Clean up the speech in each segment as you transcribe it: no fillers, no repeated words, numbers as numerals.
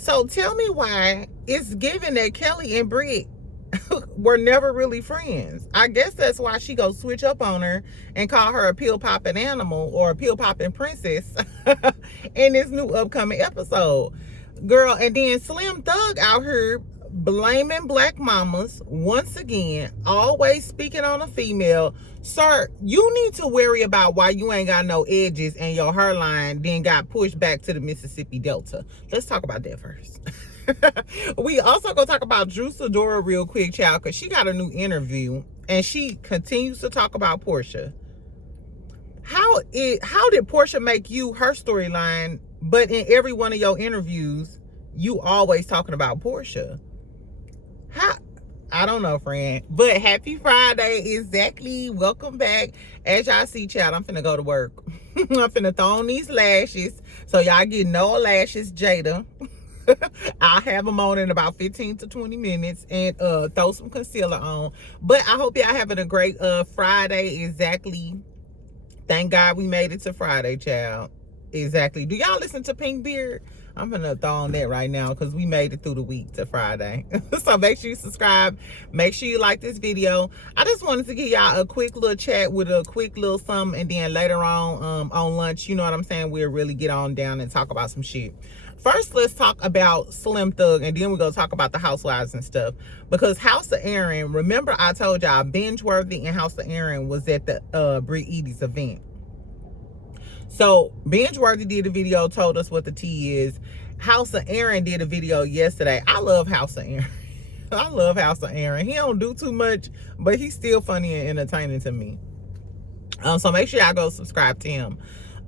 So tell me why it's given that Kelli and Brit were never really friends. I guess that's why she go switch up on her and call her a pill popping animal or a pill popping princess in this new upcoming episode. Girl, and then Slim Thug out here blaming black mamas once again, always speaking on a female. Sir, you need to worry about why you ain't got no edges and your hairline then got pushed back to the Mississippi Delta. Let's talk about that first. We also gonna talk about Drew Sidora real quick, child, because she got a new interview and she continues to talk about Porsha. How did Porsha make you her storyline, but in every one of your interviews, you always talking about Porsha? How? I don't know, friend. But happy Friday. Exactly. Welcome back. As y'all see, child, I'm finna go to work. I'm finna throw on these lashes. So y'all get no lashes, Jada. I'll have them on in about 15 to 20 minutes and throw some concealer on. But I hope y'all having a great Friday. Exactly. Thank God we made it to Friday, child. Exactly. Do y'all listen to Pink Beard? I'm gonna throw on that right now because we made it through the week to Friday. So make sure you subscribe. Make sure you like this video. I just wanted to give y'all a quick little chat with a quick little something, and then later on lunch, you know what I'm saying, we'll really get on down and talk about some shit. First, let's talk about Slim Thug, and then we're going to talk about the Housewives and stuff. Because House of Aaron, remember I told y'all Binge Worthy and House of Aaron was at the Brit Edie's event. So Binge Worthy did a video, told us what the tea is. House of Aaron did a video yesterday. I love House of Aaron. I love House of Aaron. He don't do too much, but he's still funny and entertaining to me. So make sure y'all go subscribe to him.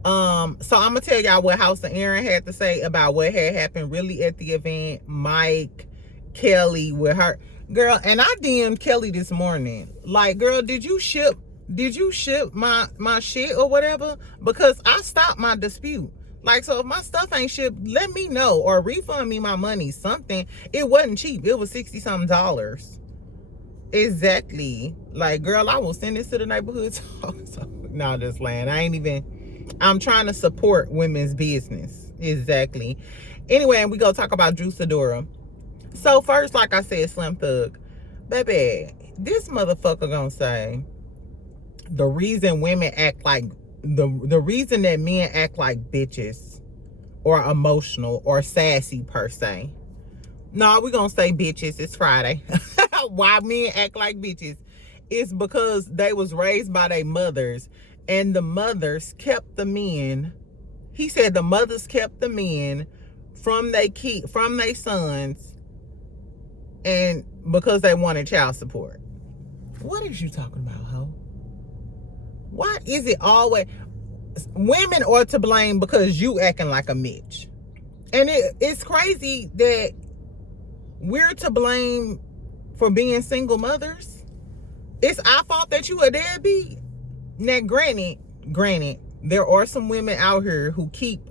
So I'm gonna tell y'all what House of Aaron had to say about what had happened really at the event. Mike, Kelli with her girl, and I DM'd Kelli this morning. Like, girl, did you ship my shit or whatever? Because I stopped my dispute. Like, so if my stuff ain't shipped, let me know or refund me my money. Something. It wasn't cheap. It was $60-something. Exactly. Like, girl, I will send this to the neighborhood. No, just lying. I'm trying to support women's business. Exactly. Anyway, and we go talk about Drew Sidora. So first, like I said, Slim Thug. Baby, this motherfucker gonna say the reason women act like, the reason that men act like bitches or emotional or sassy per se. No, we're gonna say bitches. It's Friday. Why men act like bitches? It's because they was raised by their mothers. And the mothers kept the men. He said the mothers kept the men from their sons, and because they wanted child support. What is you talking about, ho? Why is it always women are to blame because you acting like a Mitch? And it's crazy that we're to blame for being single mothers. It's our fault that you a deadbeat. Now, granted, there are some women out here who keep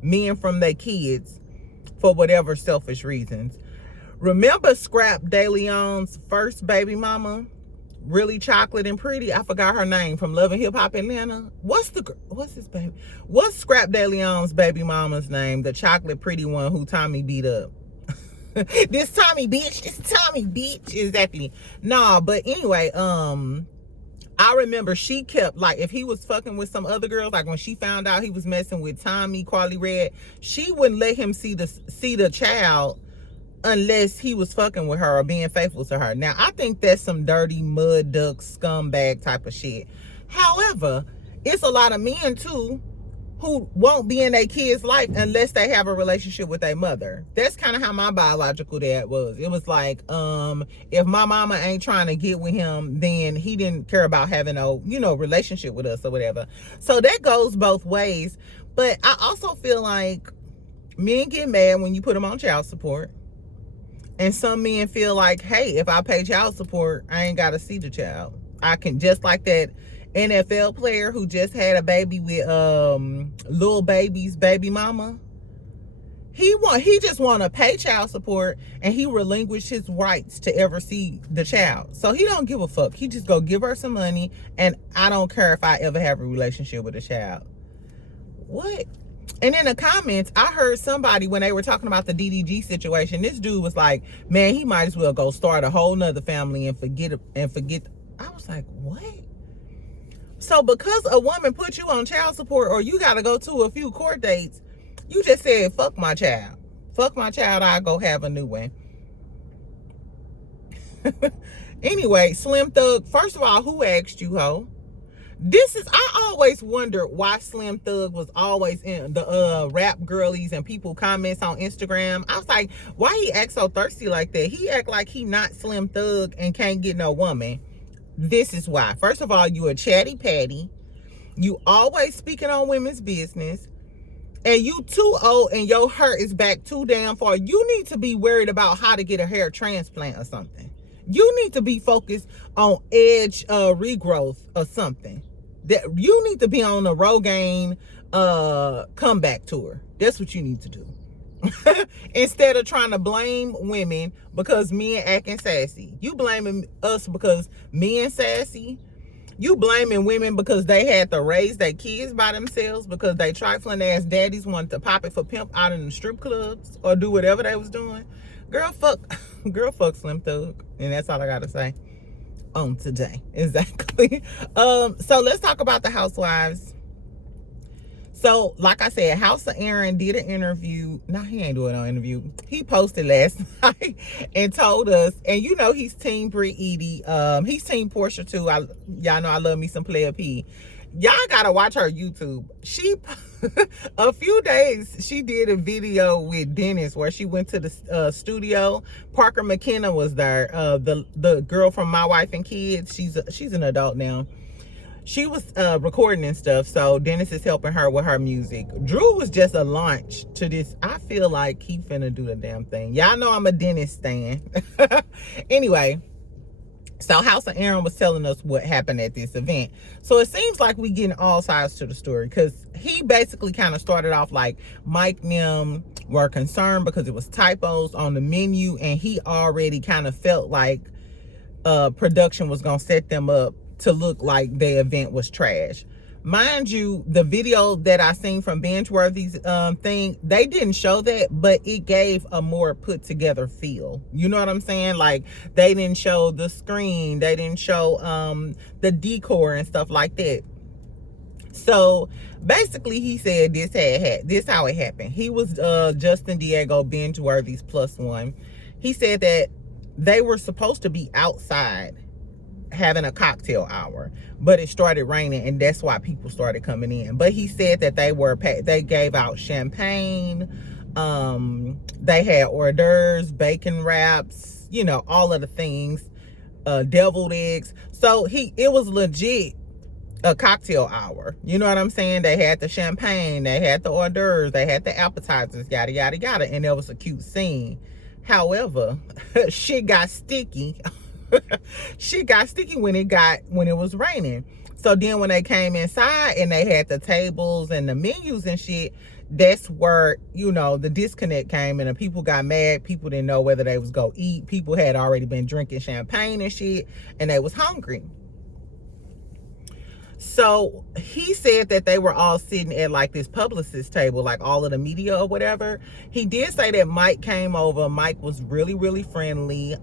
men from their kids for whatever selfish reasons. Remember Scrap DeLeon's first baby mama? Really chocolate and pretty. I forgot her name, from Love and Hip Hop Atlanta. What's Scrap DeLeon's baby mama's name? The chocolate pretty one who Tommy beat up. This Tommy bitch. Exactly. Nah, but anyway, I remember she kept, like, if he was fucking with some other girls, like when she found out he was messing with Tommy, Carly Red, she wouldn't let him see the child unless he was fucking with her or being faithful to her. Now, I think that's some dirty mud duck scumbag type of shit. However, it's a lot of men too who won't be in their kid's life unless they have a relationship with their mother. That's kind of how my biological dad was. It was like, if my mama ain't trying to get with him, then he didn't care about having a, relationship with us or whatever. So that goes both ways. But I also feel like men get mad when you put them on child support. And some men feel like, hey, if I pay child support, I ain't got to see the child. I can, just like that NFL player who just had a baby with Lil Baby's baby mama. He just want to pay child support, and he relinquished his rights to ever see the child. So he don't give a fuck. He just go give her some money, and I don't care if I ever have a relationship with a child. What? And in the comments, I heard somebody, when they were talking about the DDG situation, this dude was like, man, he might as well go start a whole nother family and forget. I was like, what? So because a woman put you on child support, or you got to go to a few court dates, you just said, fuck my child. Fuck my child, I'll go have a new one. Anyway, Slim Thug, first of all, who asked you, ho? I always wonder why Slim Thug was always in the rap girlies and people comments on Instagram. I was like, why he act so thirsty like that? He act like he not Slim Thug and can't get no woman. This is why. First of all, you a chatty patty. You always speaking on women's business. And you too old and your hair is back too damn far. You need to be worried about how to get a hair transplant or something. You need to be focused on edge regrowth or something. That you need to be on a Rogaine comeback tour. That's what you need to do. Instead of trying to blame women because men acting sassy. You blaming us because men sassy. You blaming women because they had to raise their kids by themselves, because they trifling ass daddies wanted to pop it for pimp out in the strip clubs or do whatever they was doing. Girl, fuck Slim Thug. And that's all I gotta say on today. Exactly. So let's talk about the Housewives. So, like I said, House of Aaron did an interview. No, he ain't doing no interview. He posted last night and told us, and you know he's Team Brit Edie. He's Team Porsha too. Y'all know I love me some Player P. Y'all gotta watch her YouTube. She, a few days, she did a video with Dennis where she went to the studio. Parker McKenna was there. The girl from My Wife and Kids. She's an adult now. She was recording and stuff, so Dennis is helping her with her music. Drew was just a launch to this. I feel like he finna do the damn thing. Y'all know I'm a Dennis stan. Anyway, so House of Aaron was telling us what happened at this event. So it seems like we getting all sides to the story, because he basically kind of started off like Mike and them were concerned because it was typos on the menu, and he already kind of felt like production was gonna set them up to look like the event was trash. Mind you, the video that I seen from Binge-Worthy's thing, they didn't show that, but it gave a more put together feel. You know what I'm saying? Like, they didn't show the screen, they didn't show the decor and stuff like that. So basically he said this how it happened. He was Justin Diego, Binge-Worthy's +1. He said that they were supposed to be outside having a cocktail hour, but it started raining, and that's why people started coming in. But he said that they gave out champagne, they had hors d'oeuvres, bacon wraps, you know, all of the things, deviled eggs. So it was legit a cocktail hour. You know what I'm saying? They had the champagne, they had the hors d'oeuvres, they had the appetizers, yada yada yada, and there was a cute scene. However, shit got sticky. Shit got sticky when it was raining. So then when they came inside and they had the tables and the menus and shit, that's where, you know, the disconnect came, and the people got mad. People didn't know whether they was gonna eat. People had already been drinking champagne and shit, and they was hungry. So he said that they were all sitting at like this publicist table, like all of the media or whatever. He did say that Mike came over. Mike was really, really friendly.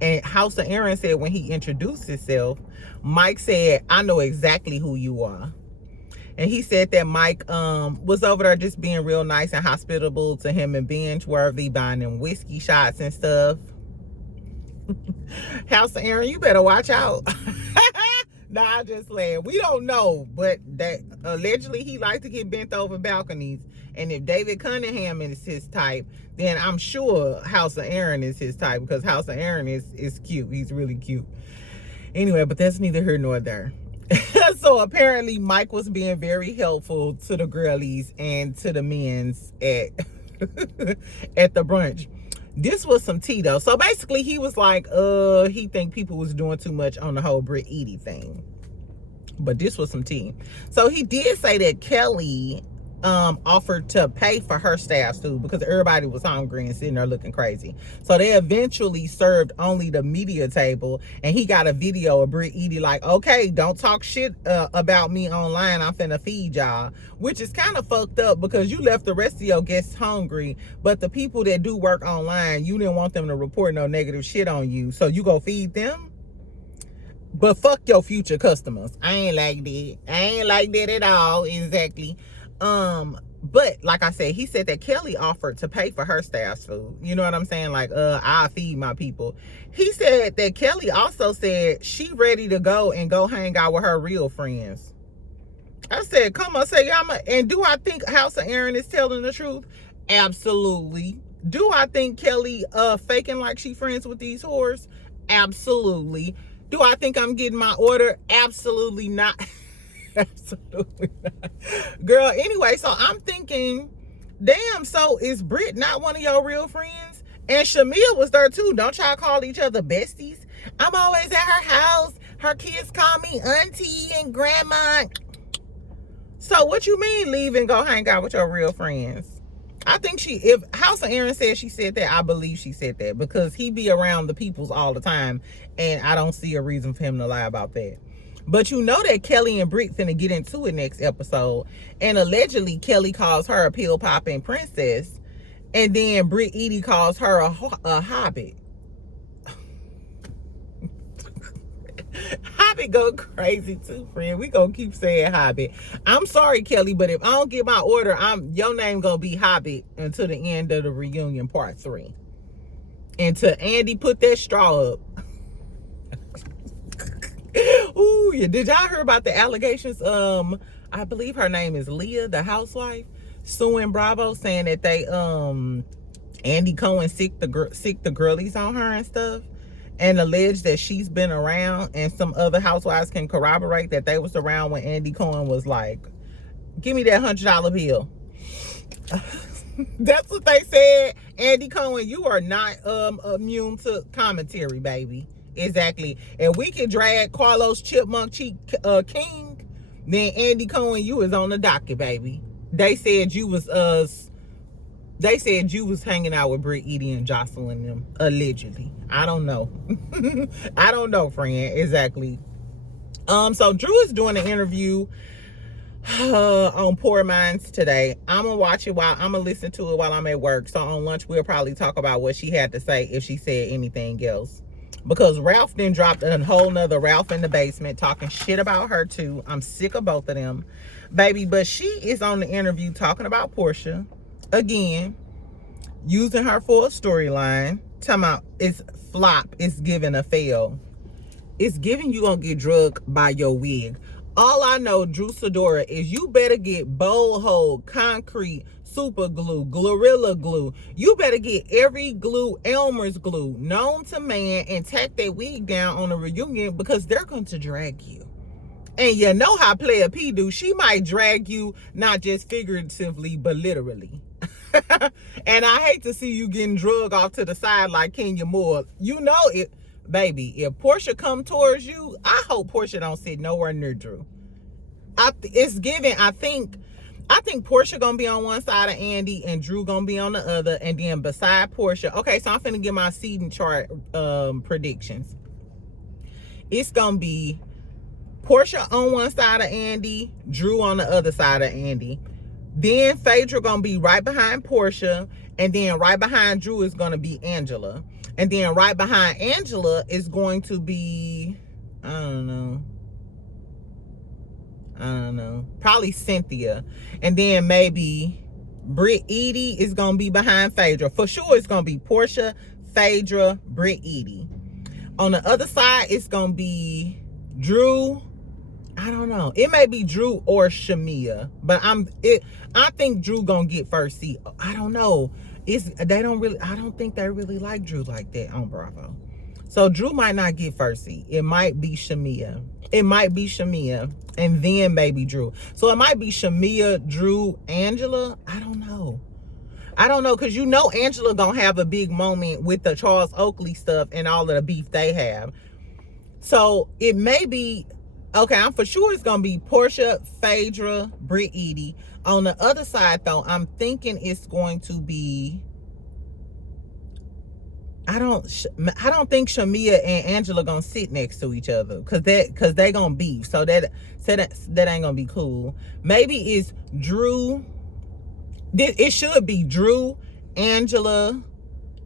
And House of Aaron said when he introduced himself, Mike said, "I know exactly who you are." And he said that Mike was over there just being real nice and hospitable to him and Binge-Worthy, buying them whiskey shots and stuff. House of Aaron, you better watch out. Nah, I just laugh. We don't know, but that allegedly he likes to get bent over balconies. And if David Cunningham is his type, then I'm sure House of Aaron is his type, because House of Aaron is cute. He's really cute. Anyway, but that's neither here nor there. So apparently Mike was being very helpful to the girlies and to the men's at the brunch. This was some tea though. So basically he was like, he think people was doing too much on the whole Brit Edie thing. But this was some tea. So he did say that Kelli offered to pay for her staff's food because everybody was hungry and sitting there looking crazy. So they eventually served only the media table, and he got a video of Brit Edie like, okay, don't talk shit about me online, I'm finna feed y'all, which is kind of fucked up because you left the rest of your guests hungry, but the people that do work online, you didn't want them to report no negative shit on you, so you go feed them. But fuck your future customers. I ain't like that at all. Exactly. But like I said, he said that Kelli offered to pay for her staff's food. You know what I'm saying? Like, I feed my people. He said that Kelli also said she ready to go hang out with her real friends. I said, come on, say and do I think House of Aaron is telling the truth? Absolutely. Do I think Kelli faking like she friends with these whores? Absolutely. Do I think I'm getting my order? Absolutely not. Absolutely not. Girl, anyway, so I'm thinking, damn, so is Brit not one of your real friends? And Shamia was there too. Don't y'all call each other besties? I'm always at her house. Her kids call me auntie and grandma. So what you mean leave and go hang out with your real friends? I think if House of Aaron said she said that, I believe she said that because he be around the peoples all the time, and I don't see a reason for him to lie about that. But you know that Kelli and Brit finna get into it next episode, and allegedly Kelli calls her a pill popping princess, and then Brit Edie calls her a hobbit. Hobbit go crazy too, friend. We gonna keep saying Hobbit. I'm sorry, Kelli, but if I don't get my order, your name gonna be Hobbit until the end of the reunion part 3. Until Andy put that straw up. Ooh, yeah. Did y'all hear about the allegations? I believe her name is Leah, the housewife, suing Bravo, saying that they Andy Cohen sicked the girlies on her and stuff, and alleged that she's been around, and some other housewives can corroborate that they was around when Andy Cohen was like, give me that $100 bill. That's what they said. Andy Cohen, you are not immune to commentary, baby. Exactly. If we can drag Carlos Chipmunk Cheek King, then Andy Cohen, you is on the docket, baby. They said you was hanging out with Brit Edie and Jocelyn them, allegedly. I don't know. I don't know, friend. Exactly. So Drew is doing an interview on Poor Minds today. I'm gonna watch it I'm gonna listen to it while I'm at work. So on lunch we'll probably talk about what she had to say, if she said anything else. Because Ralph then dropped a whole nother Ralph in the basement talking shit about her too. I'm sick of both of them, baby. But she is on the interview talking about Porsha again, using her for a storyline. Talking about it's flop, it's giving a fail. It's giving you gonna get drugged by your wig. All I know, Drew Sidora, is you better get bold hold, concrete, super glue, Glorilla glue. You better get every glue, Elmer's glue, known to man, and tack that wig down on the reunion, because they're going to drag you. And you know how Player P do. She might drag you, not just figuratively, but literally. And I hate to see you getting drugged off to the side like Kenya Moore. You know it. Baby, if Porsha come towards you, I hope Porsha don't sit nowhere near Drew. It's given, I think Porsha gonna be on one side of Andy and Drew gonna be on the other, and then beside Porsha, okay, so I'm finna get my seeding chart predictions. It's gonna be Porsha on one side of Andy, Drew on the other side of Andy. Then Phaedra gonna be right behind Porsha, and then right behind Drew is gonna be Angela. And then right behind Angela is going to be, I don't know, probably Cynthia. And then maybe Brit Edie is going to be behind Phaedra. For sure it's going to be Porsha, Phaedra, Brit Edie. On the other side, it's going to be Drew. I don't know. It may be Drew or Shamia. But I think Drew going to get first seat. I don't know. I don't think they really like Drew like that on Bravo. So Drew might not get first seat. It might be Shamia. And then maybe Drew. So it might be Shamia, Drew, Angela. I don't know, because you know Angela gonna have a big moment with the Charles Oakley stuff and all of the beef they have. So it may be, okay, I'm for sure it's gonna be Porsha, Phaedra, Brit Edie. On the other side, though, I'm thinking it's going to be. I don't think Shamia and Angela gonna sit next to each other because they gonna beef. So that ain't gonna be cool. Maybe it's Drew. It should be Drew, Angela,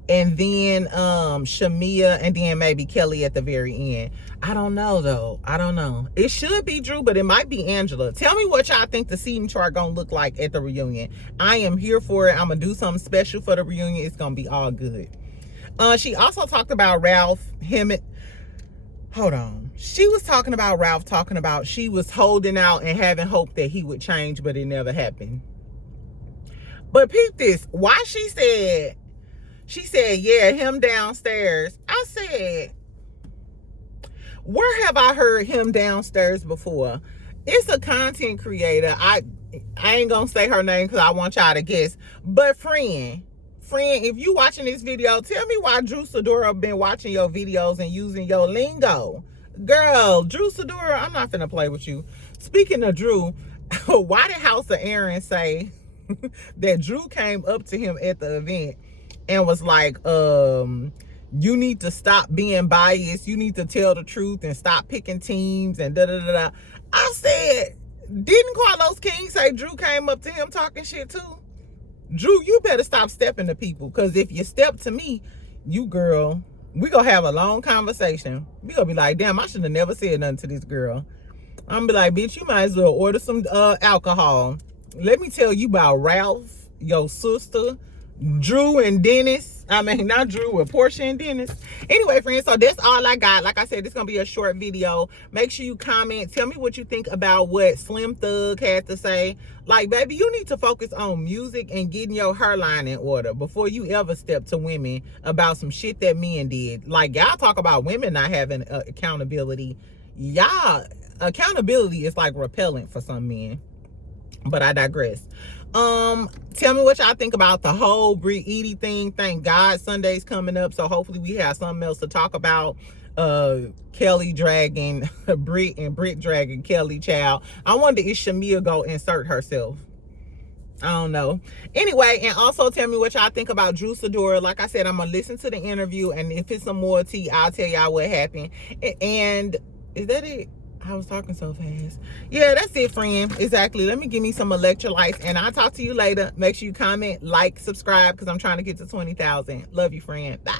and then Shamia, and then maybe Kelly at the very end. I don't know though. I don't know. It should be Drew, but it might be Angela. Tell me what y'all think the seating chart gonna look like at the reunion. I am here for it. I'm gonna do something special for the reunion. It's gonna be all good. She also talked about Ralph, hold on. She was talking about Ralph, talking about she was holding out and having hope that he would change, but it never happened. But peep this. Why she said, yeah, him downstairs. I said, where have I heard him downstairs before? It's a content creator. I ain't gonna say her name because I want y'all to guess. But friend, if you watching this video, tell me why Drew Sidora been watching your videos and using your lingo. Girl, Drew Sidora, I'm not finna play with you. Speaking of Drew, why did House of Aaron say that Drew came up to him at the event and was like, you need to stop being biased. You need to tell the truth and stop picking teams and da-da-da-da. I said, didn't Carlos King say Drew came up to him talking shit too? Drew, you better stop stepping to people, because if you step to me, you girl, we gonna have a long conversation. We gonna be like, damn, I should have never said nothing to this girl. I'm gonna be like, bitch, you might as well order some alcohol. Let me tell you about Ralph, your sister, Drew and Dennis. I mean, not Drew, with Porsha and Dennis. Anyway, friends, so that's all I got. Like I said, this is going to be a short video. Make sure you comment. Tell me what you think about what Slim Thug had to say. Like, baby, you need to focus on music and getting your hairline in order before you ever step to women about some shit that men did. Like, y'all talk about women not having accountability. Y'all, accountability is like repellent for some men. But I digress. Tell me what y'all think about the whole Brit Edie thing. Thank God Sunday's coming up, so hopefully we have something else to talk about. Kelly dragging Brit and Brit dragging Kelly, child. I wonder if Shamia go insert herself. I don't know. Anyway, and also tell me what y'all think about Drew Sidora. Like I said, I'm gonna listen to the interview, and if it's some more tea, I'll tell y'all what happened. And is that it? I was talking so fast. Yeah, that's it, friend. Exactly. Let me give me some electrolytes, and I'll talk to you later. Make sure you comment, like, subscribe, because I'm trying to get to 20,000. Love you, friend. Bye.